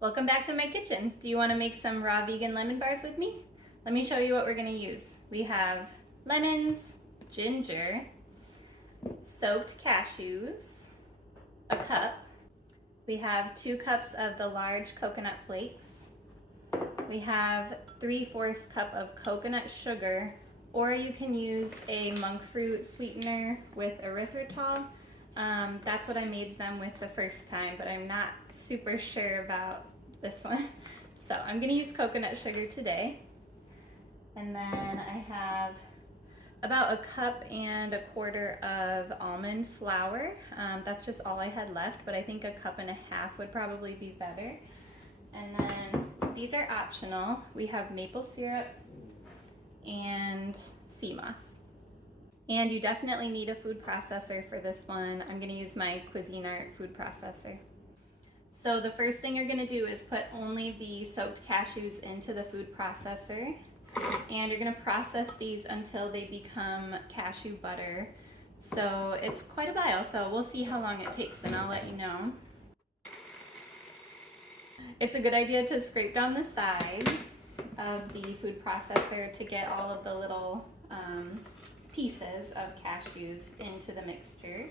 Welcome back to my kitchen. Do you want to make some raw vegan lemon bars with me? Let me show you what we're going to use. We have lemons, ginger, soaked cashews, a cup. We have 2 cups of the large coconut flakes. We have 3/4 cup of coconut sugar, or you can use a monkfruit sweetener with erythritol. That's what I made them with the first time, but I'm not super sure about this one. So I'm gonna use coconut sugar today. And then I have about 1.25 cups of almond flour. That's just all I had left, but I think 1.5 cups would probably be better. And then these are optional. We have maple syrup and sea moss. And you definitely need a food processor for this one. I'm gonna use my Cuisinart food processor. So the first thing you're gonna do is put only the soaked cashews into the food processor. And you're gonna process these until they become cashew butter. So it's quite a while, so we'll see how long it takes and I'll let you know. It's a good idea to scrape down the side of the food processor to get all of the little pieces of cashews into the mixture.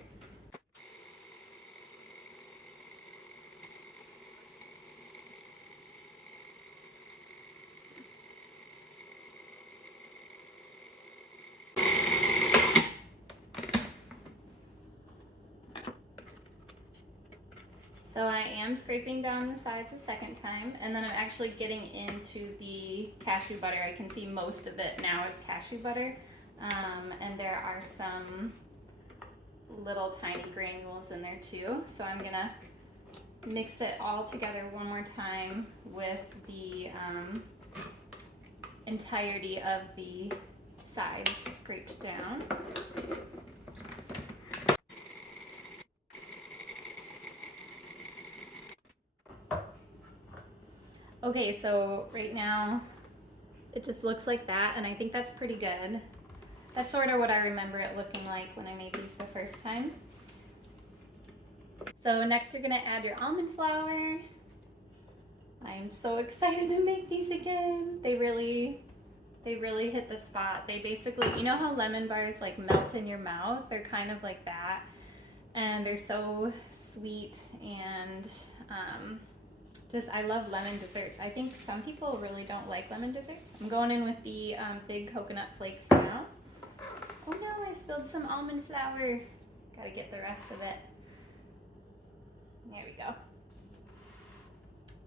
So I am scraping down the sides a second time, and then I'm actually getting into the cashew butter. I can see most of it now is cashew butter, and there are some little tiny granules in there too. So I'm gonna mix it all together one more time with the entirety of the sides scraped down. Okay, so right now it just looks like that, and I think that's pretty good. That's sort of what I remember it looking like when I made these the first time. So next you're gonna add your almond flour. I'm so excited to make these again. They really hit the spot. They basically, you know how lemon bars like melt in your mouth? They're kind of like that. And they're so sweet and I love lemon desserts. I think some people really don't like lemon desserts. I'm going in with the big coconut flakes now. Oh no, I spilled some almond flour. Gotta get the rest of it. There we go.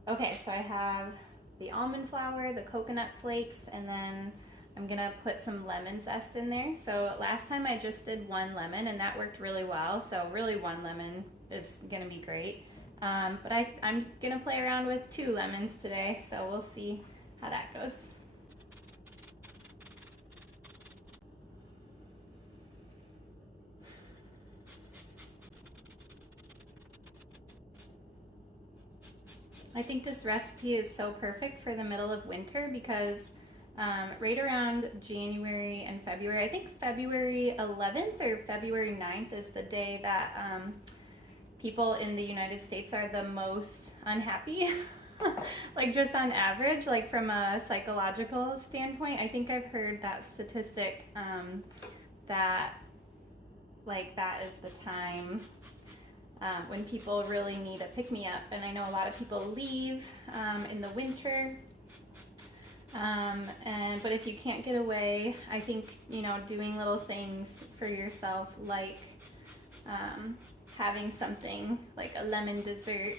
Okay, so I have the almond flour, the coconut flakes, and then I'm gonna put some lemon zest in there. So last time I just did 1 lemon and that worked really well. So really 1 lemon is gonna be great. But I'm gonna play around with 2 lemons today, so we'll see how that goes. I think this recipe is so perfect for the middle of winter because right around January and February, I think February 11th or February 9th is the day that people in the United States are the most unhappy. Like just on average, like from a psychological standpoint, I think I've heard that statistic that is the time when people really need a pick-me-up. And I know a lot of people leave in the winter. But if you can't get away, I think, you know, doing little things for yourself, like having something like a lemon dessert,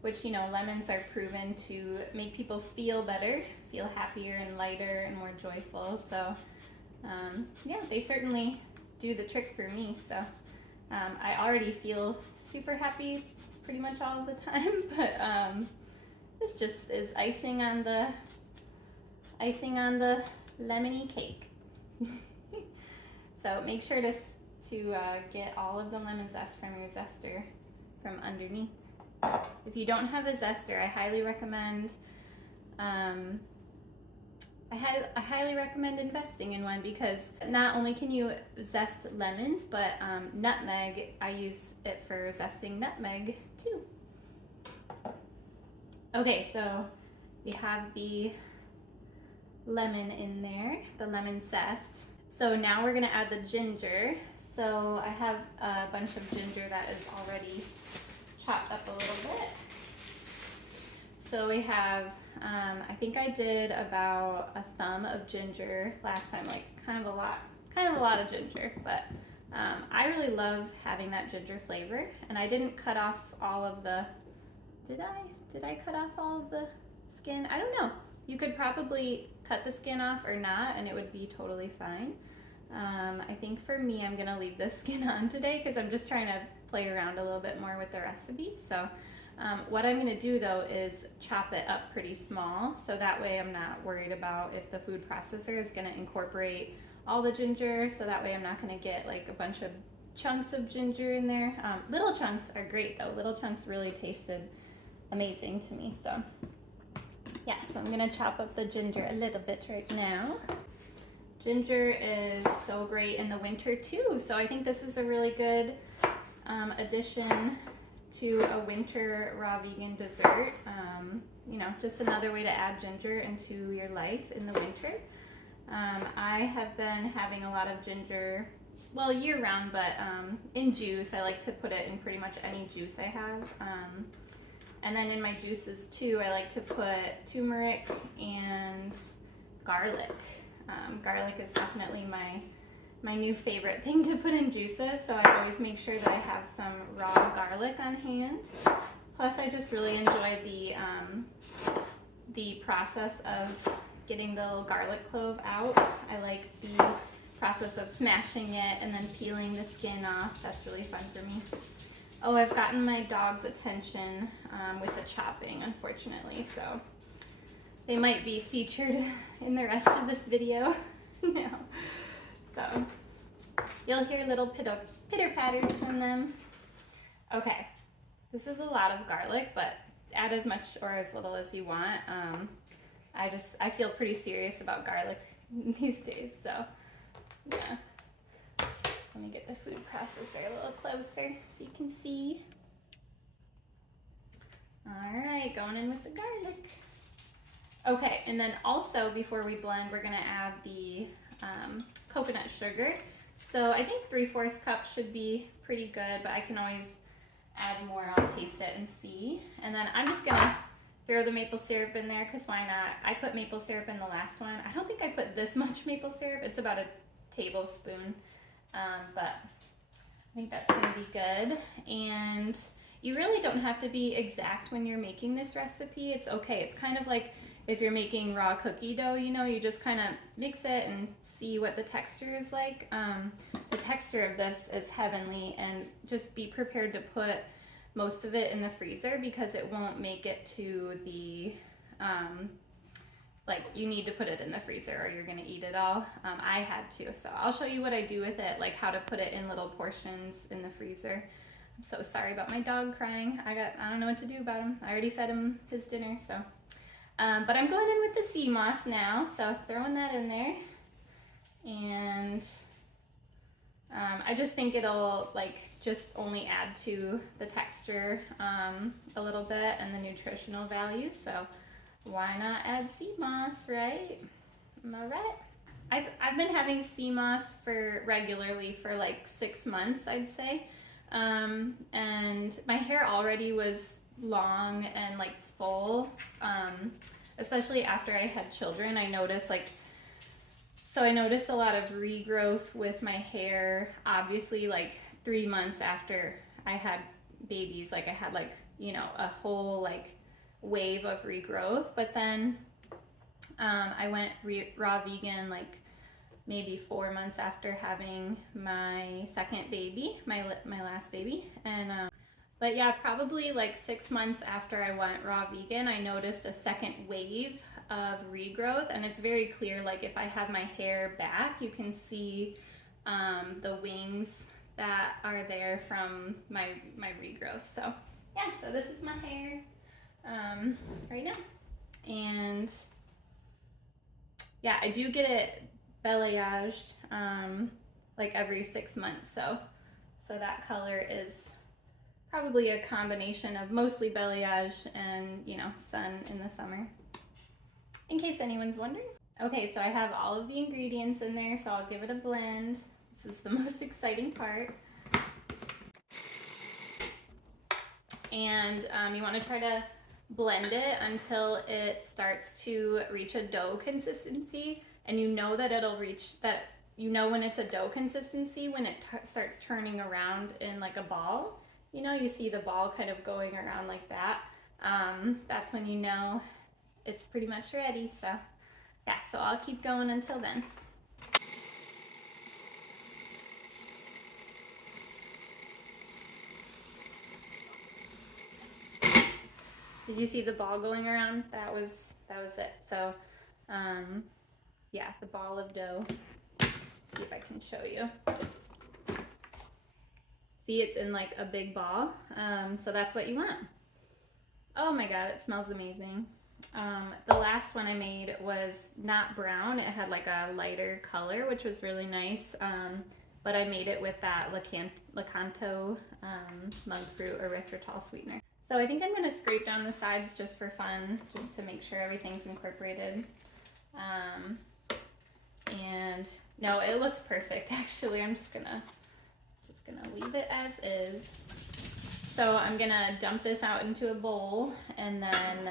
which, you know, lemons are proven to make people feel better, feel happier and lighter and more joyful. So yeah, they certainly do the trick for me. So I already feel super happy pretty much all the time, but this just is icing on the lemony cake. So make sure to get all of the lemon zest from your zester from underneath. If you don't have a zester, I highly recommend I highly recommend investing in one because not only can you zest lemons, but nutmeg, I use it for zesting nutmeg too. Okay, so we have the lemon in there, the lemon zest. So now we're gonna add the ginger. So I have a bunch of ginger that is already chopped up a little bit. So we have, I think I did about a thumb of ginger last time, like kind of a lot of ginger, but I really love having that ginger flavor. And I didn't cut off all of the, did I cut off all of the skin? I don't know. You could probably cut the skin off or not, and it would be totally fine. I think for me, I'm gonna leave the skin on today because I'm just trying to play around a little bit more with the recipe. So what I'm gonna do though is chop it up pretty small, so that way I'm not worried about if the food processor is gonna incorporate all the ginger, so that way I'm not gonna get like a bunch of chunks of ginger in there. Little chunks are great though. Little chunks really tasted amazing to me. So yeah, so I'm gonna chop up the ginger a little bit right now. Ginger is so great in the winter too, so I think this is a really good addition to a winter raw vegan dessert. You know, just another way to add ginger into your life in the winter. I have been having a lot of ginger, well, year round, but in juice. I like to put it in pretty much any juice I have. And then in my juices too, I like to put turmeric and garlic. Garlic is definitely my new favorite thing to put in juices, so I always make sure that I have some raw garlic on hand. Plus, I just really enjoy the process of getting the little garlic clove out. I like the process of smashing it and then peeling the skin off. That's really fun for me. Oh, I've gotten my dog's attention with the chopping, unfortunately, so they might be featured in the rest of this video now. So you'll hear little pitter-patters from them. Okay, this is a lot of garlic, but add as much or as little as you want. I feel pretty serious about garlic these days, so yeah. Let me get the food processor a little closer so you can see. All right, going in with the garlic. Okay, and then also before we blend, we're gonna add the coconut sugar. So I think 3/4 cup should be pretty good, but I can always add more. I'll taste it and see. And then I'm just gonna throw the maple syrup in there, because why not? I put maple syrup in the last one. I don't think I put this much maple syrup. It's about a tablespoon, but I think that's gonna be good. And you really don't have to be exact when you're making this recipe. It's okay. It's kind of like if you're making raw cookie dough, you know, you just kind of mix it and see what the texture is like. The texture of this is heavenly, and just be prepared to put most of it in the freezer because it won't make it to the, like you need to put it in the freezer or you're gonna eat it all. I had to, so I'll show you what I do with it, like how to put it in little portions in the freezer. I'm so sorry about my dog crying. I don't know what to do about him. I already fed him his dinner, so. But I'm going in with the sea moss now, so throwing that in there. And I just think it'll like just only add to the texture a little bit and the nutritional value, so why not add sea moss, right? Am I right? I've been having sea moss regularly for like 6 months, I'd say. And my hair already was long and like full, especially after I had children. I noticed I noticed a lot of regrowth with my hair, obviously like 3 months after I had babies. Like I had like, you know, a whole like wave of regrowth, but then I went raw vegan like maybe 4 months after having my second baby, my last baby. And but yeah, probably like 6 months after I went raw vegan, I noticed a second wave of regrowth, and it's very clear. Like if I have my hair back, you can see the wings that are there from my regrowth. So yeah, so this is my hair right now, and yeah, I do get it balayaged like every 6 months, so that color is probably a combination of mostly balayage and, you know, sun in the summer, in case anyone's wondering. Okay, so I have all of the ingredients in there, so I'll give it a blend. This is the most exciting part. And you want to try to blend it until it starts to reach a dough consistency, and you know that it'll reach that, you know when it's a dough consistency when it starts turning around in like a ball. You know, you see the ball kind of going around like that. That's when you know it's pretty much ready. So yeah, so I'll keep going until then. Did you see the ball going around? That was it. So yeah, the ball of dough. Let's see if I can show you. See, it's in like a big ball. So that's what you want. Oh my God, it smells amazing. The last one I made was not brown. It had like a lighter color, which was really nice. But I made it with that Lakanto monk fruit erythritol sweetener. So I think I'm gonna scrape down the sides just for fun, just to make sure everything's incorporated. And no, it looks perfect actually. I'm just gonna leave it as is. So I'm gonna dump this out into a bowl, and then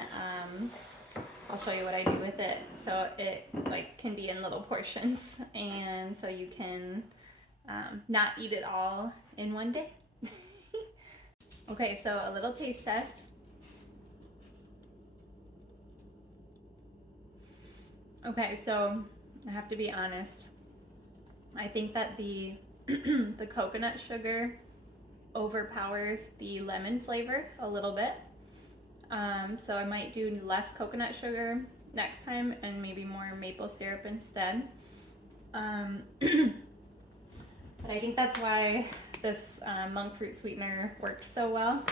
I'll show you what I do with it. So it like can be in little portions, and so you can not eat it all in one day. Okay, so a little taste test. Okay, so I have to be honest. I think that the the coconut sugar overpowers the lemon flavor a little bit. So I might do less coconut sugar next time and maybe more maple syrup instead. But I think that's why this monk fruit sweetener worked so well.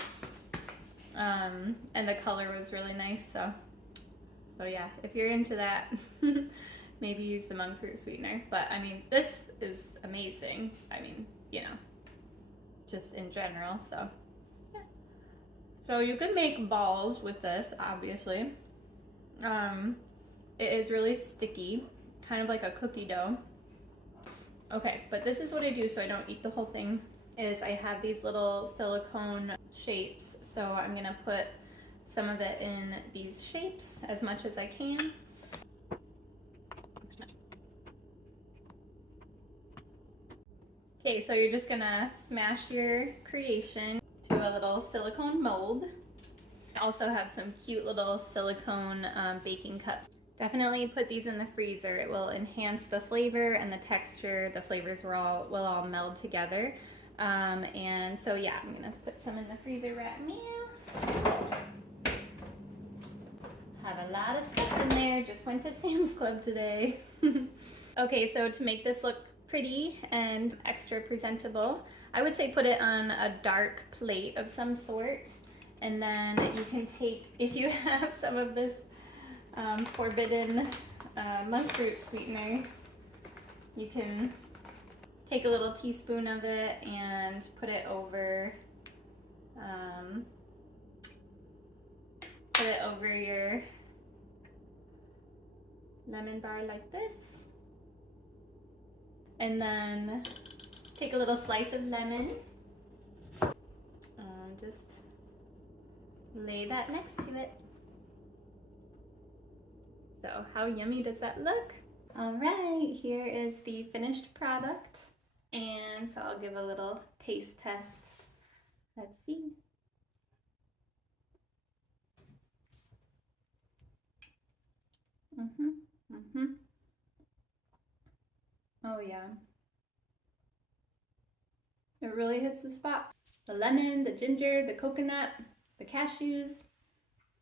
And the color was really nice. So yeah, if you're into that, maybe use the monk fruit sweetener. But I mean, this is amazing. I mean, you know, just in general. So yeah. So you can make balls with this, obviously. It is really sticky, kind of like a cookie dough. Okay, but this is what I do so I don't eat the whole thing, is I have these little silicone shapes. So I'm gonna put some of it in these shapes as much as I can. Okay, so you're just gonna smash your creation to a little silicone mold. I also have some cute little silicone baking cups. Definitely put these in the freezer. It will enhance the flavor and the texture. The flavors will all meld together. And so yeah, I'm gonna put some in the freezer right now. Have a lot of stuff in there. Just went to Sam's Club today. Okay, so to make this look pretty and extra presentable, I would say put it on a dark plate of some sort. And then you can take, if you have some of this forbidden monk fruit sweetener, you can take a little teaspoon of it and put it over your lemon bar like this. And then take a little slice of lemon and just lay that next to it. So how yummy does that look? All right, here is the finished product. And so I'll give a little taste test. Let's see. Oh yeah. It really hits the spot. The lemon, the ginger, the coconut, the cashews.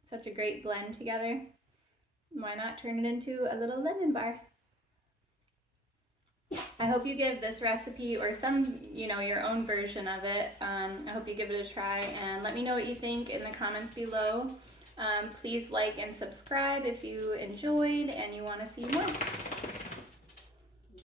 Such a great blend together. Why not turn it into a little lemon bar? I hope you give this recipe or some, your own version of it. I hope you give it a try and let me know what you think in the comments below. Please like and subscribe if you enjoyed and you want to see more.